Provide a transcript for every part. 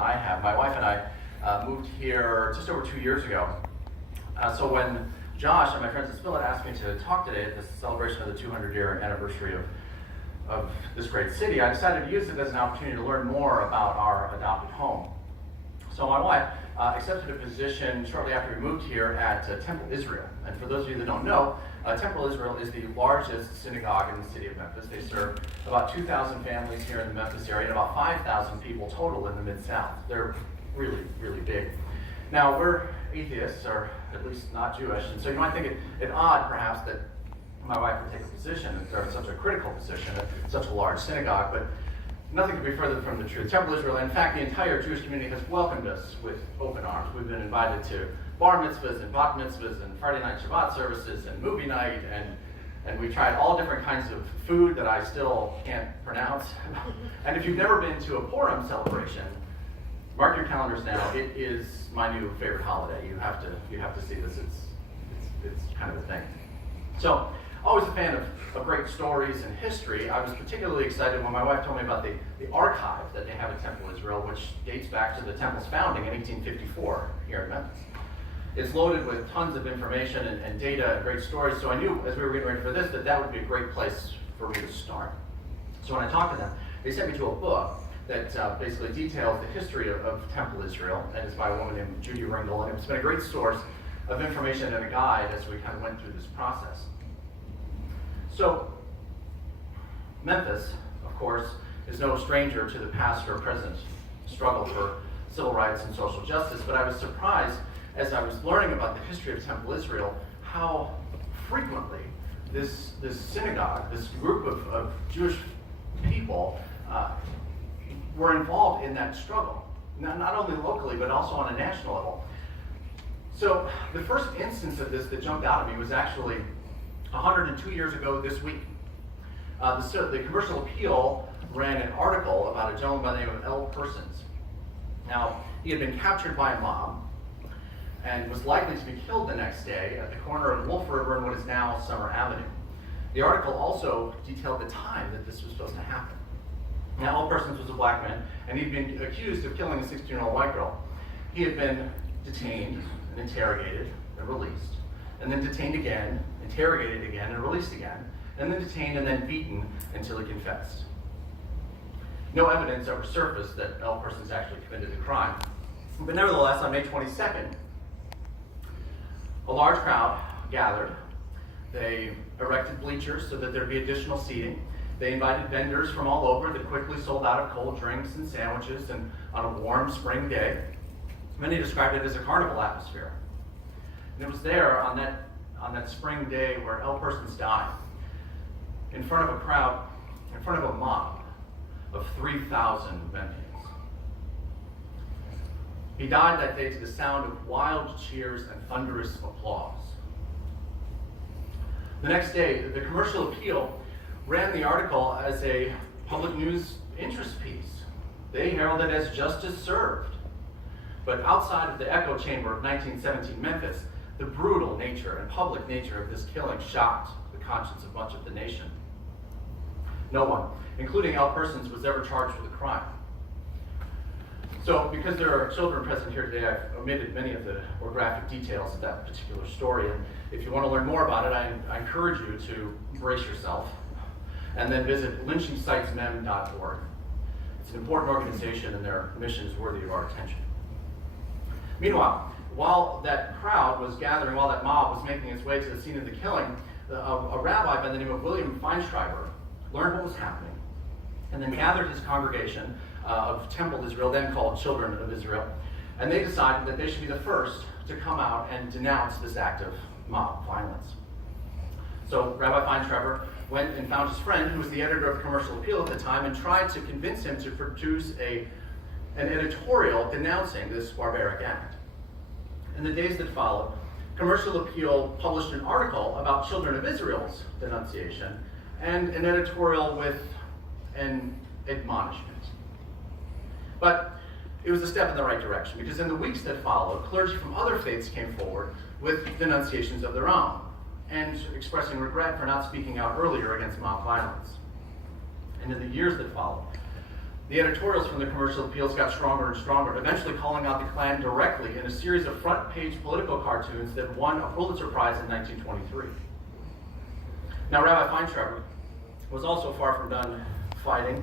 I have. My wife and I moved here just over 2 years ago. So when Josh and my friends at Spillit asked me to talk today at this celebration of the 200-year anniversary of this great city, I decided to use it as an opportunity to learn more about our adopted home. So my wife accepted a position shortly after we moved here at Temple Israel. And for those of you that don't know, Temple Israel is the largest synagogue in the city of Memphis. They serve about 2,000 families here in the Memphis area and about 5,000 people total in the Mid-South. They're really, really big. Now, we're atheists, or at least not Jewish, and so you might think it odd, perhaps, that my wife would take a position, or such a critical position at such a large synagogue, but nothing could be further from the truth. Temple Israel, in fact, the entire Jewish community has welcomed us with open arms. We've been invited to bar mitzvahs and bat mitzvahs and Friday night Shabbat services and movie night, and we tried all different kinds of food that I still can't pronounce. And if you've never been to a Purim celebration, mark your calendars now. It is my new favorite holiday. You have to see this. It's kind of a thing. So, always a fan of great stories and history. I was particularly excited when my wife told me about the archive that they have at Temple Israel, which dates back to the temple's founding in 1854 here in Memphis. It's loaded with tons of information and data and great stories, so I knew as we were getting ready for this that would be a great place for me to start. So when I talked to them, they sent me to a book that basically details the history of Temple Israel, and it's by a woman named Judy Ringel, and it's been a great source of information and a guide as we kind of went through this process. So, Memphis, of course, is no stranger to the past or present struggle for civil rights and social justice, but I was surprised as I was learning about the history of Temple Israel how frequently this synagogue, this group of Jewish people were involved in that struggle, not only locally but also on a national level. So the first instance of this that jumped out at me was actually 102 years ago this week. The Commercial Appeal ran an article about a gentleman by the name of L. Persons. Now, he had been captured by a mob and was likely to be killed the next day at the corner of Wolf River and what is now Summer Avenue. The article also detailed the time that this was supposed to happen. Now, L. Persons was a black man, and he'd been accused of killing a 16-year-old white girl. He had been detained and interrogated and released, and then detained again, interrogated again, and released again, and then detained and then beaten until he confessed. No evidence ever surfaced that L. Persons actually committed the crime. But nevertheless, on May 22nd, a large crowd gathered. They erected bleachers so that there'd be additional seating. They invited vendors from all over that quickly sold out of cold drinks and sandwiches and on a warm spring day. Many described it as a carnival atmosphere. And it was there on that spring day where L. Persons died, in front of a crowd, in front of a mob of 3,000 Memphians. He died that day to the sound of wild cheers and thunderous applause. The next day, the Commercial Appeal ran the article as a public news interest piece. They heralded it as justice served. But outside of the echo chamber of 1917 Memphis, the brutal nature and public nature of this killing shocked the conscience of much of the nation. No one, including L. Persons, was ever charged with a crime. So, because there are children present here today, I've omitted many of the more graphic details of that particular story. And if you want to learn more about it, I encourage you to brace yourself and then visit lynchingsitesmem.org. It's an important organization, and their mission is worthy of our attention. Meanwhile, while that crowd was gathering, while that mob was making its way to the scene of the killing, a rabbi by the name of William Feinschreiber learned what was happening and then gathered his congregation of Temple Israel, then called Children of Israel, and they decided that they should be the first to come out and denounce this act of mob violence. So Rabbi Feinschreiber went and found his friend, who was the editor of Commercial Appeal at the time, and tried to convince him to produce an editorial denouncing this barbaric act. In the days that followed, Commercial Appeal published an article about Children of Israel's denunciation and an editorial with an admonishment. But it was a step in the right direction, because in the weeks that followed, clergy from other faiths came forward with denunciations of their own and expressing regret for not speaking out earlier against mob violence. And in the years that followed, The editorials from the commercial appeals got stronger and stronger, eventually calling out the Klan directly in a series of front-page political cartoons that won a Pulitzer Prize in 1923. Now, Rabbi Feintraber was also far from done fighting.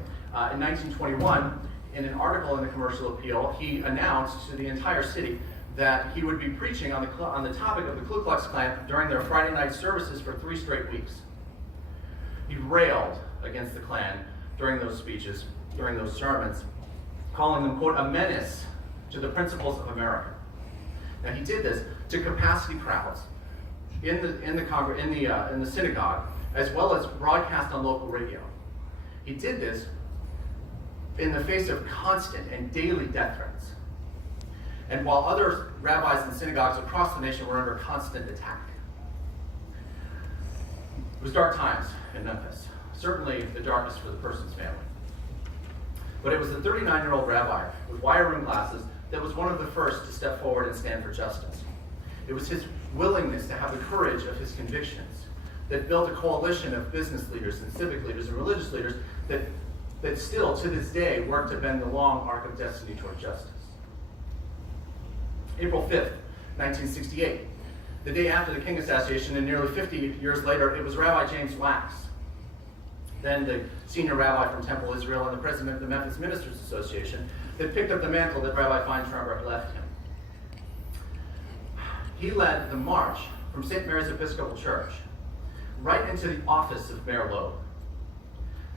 In 1921, in an article in the Commercial Appeal, he announced to the entire city that he would be preaching on the topic of the Ku Klux Klan during their Friday night services for 3 straight weeks. He railed against the Klan during those speeches, during those sermons, calling them, quote, a menace to the principles of America. Now, he did this to capacity crowds in the synagogue, as well as broadcast on local radio. He did this in the face of constant and daily death threats. And while other rabbis and synagogues across the nation were under constant attack. It was dark times in Memphis, certainly the darkest for the person's family. But it was the 39-year-old rabbi with wire-rimmed glasses that was one of the first to step forward and stand for justice. It was his willingness to have the courage of his convictions that built a coalition of business leaders and civic leaders and religious leaders that still, to this day, work to bend the long arc of destiny toward justice. April 5th, 1968, the day after the King assassination, and nearly 50 years later, it was Rabbi James Wax, then the senior rabbi from Temple Israel and the president of the Memphis Ministers Association, that picked up the mantle that Rabbi Feintraber had left him. He led the march from St. Mary's Episcopal Church right into the office of Mayor Loeb.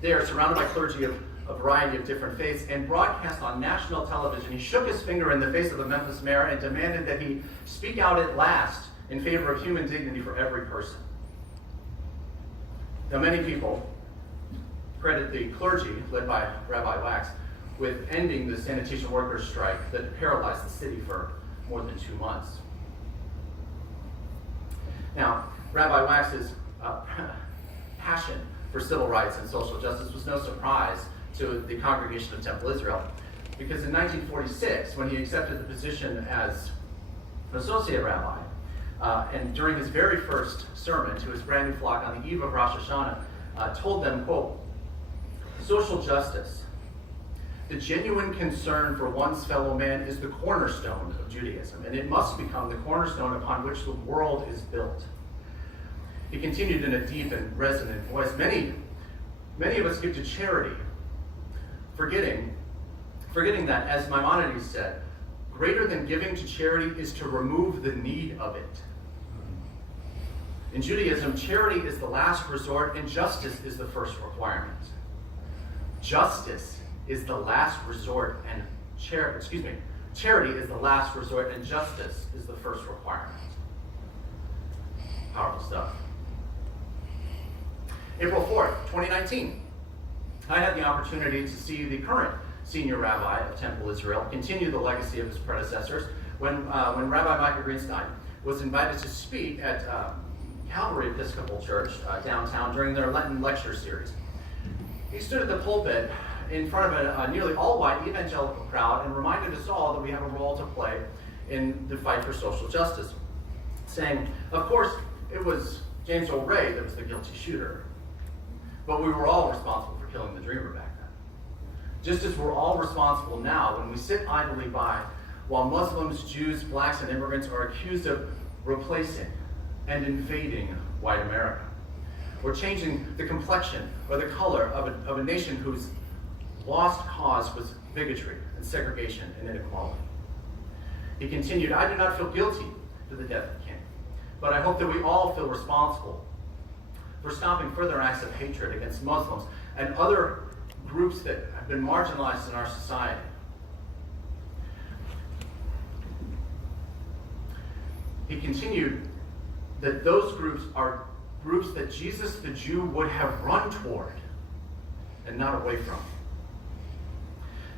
There, surrounded by clergy of a variety of different faiths, and broadcast on national television, he shook his finger in the face of the Memphis mayor and demanded that he speak out at last in favor of human dignity for every person. Now, many people credit the clergy, led by Rabbi Wax, with ending the sanitation workers' strike that paralyzed the city for more than 2 months. Now, Rabbi Wax's passion for civil rights and social justice was no surprise to the congregation of Temple Israel, because in 1946, when he accepted the position as an associate rabbi, and during his very first sermon to his brand new flock on the eve of Rosh Hashanah, told them, quote, social justice, the genuine concern for one's fellow man, is the cornerstone of Judaism, and it must become the cornerstone upon which the world is built. He continued in a deep and resonant voice, many of us give to charity, forgetting that, as Maimonides said, greater than giving to charity is to remove the need of it. In Judaism, charity is the last resort and justice is the first requirement. Justice is the last resort and charity is the last resort and justice is the first requirement. Powerful stuff. April 4th, 2019. I had the opportunity to see the current senior rabbi of Temple Israel continue the legacy of his predecessors when Rabbi Micah Greenstein was invited to speak at Calvary Episcopal Church downtown during their Lenten lecture series. He stood at the pulpit in front of a nearly all-white evangelical crowd and reminded us all that we have a role to play in the fight for social justice, saying, of course, it was James O'Ray that was the guilty shooter, but we were all responsible for killing the dreamer back then. Just as we're all responsible now when we sit idly by while Muslims, Jews, blacks, and immigrants are accused of replacing and invading white America, or changing the complexion or the color of a nation whose lost cause was bigotry and segregation and inequality. He continued, I do not feel guilty for the death of the King, but I hope that we all feel responsible for stopping further acts of hatred against Muslims and other groups that have been marginalized in our society. He continued that those groups are groups that Jesus the Jew would have run toward and not away from.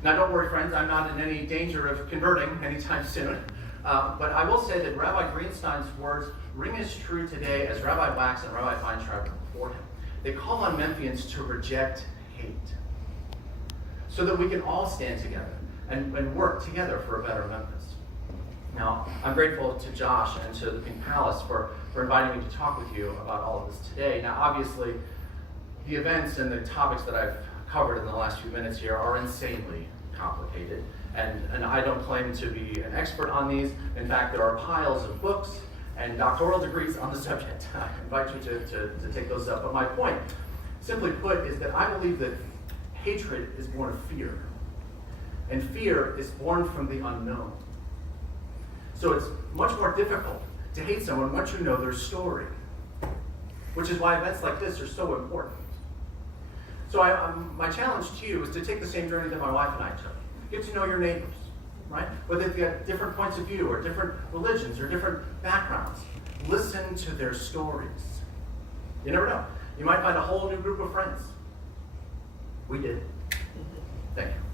Now, don't worry, friends, I'm not in any danger of converting anytime soon. But I will say that Rabbi Greenstein's words ring as true today as Rabbi Wax and Rabbi Feintraber before him. They call on Memphians to reject hate so that we can all stand together and work together for a better Memphis. Now, I'm grateful to Josh and to the Pink Palace for inviting me to talk with you about all of this today. Now, obviously, the events and the topics that I've covered in the last few minutes here are insanely complicated. And I don't claim to be an expert on these. In fact, there are piles of books and doctoral degrees on the subject. I invite you to take those up. But my point, simply put, is that I believe that hatred is born of fear. And fear is born from the unknown. So it's much more difficult to hate someone once you know their story, which is why events like this are so important. So my challenge to you is to take the same journey that my wife and I took. Get to know your neighbors, right? Whether they've got different points of view or different religions or different backgrounds. Listen to their stories. You never know. You might find a whole new group of friends. We did. Thank you.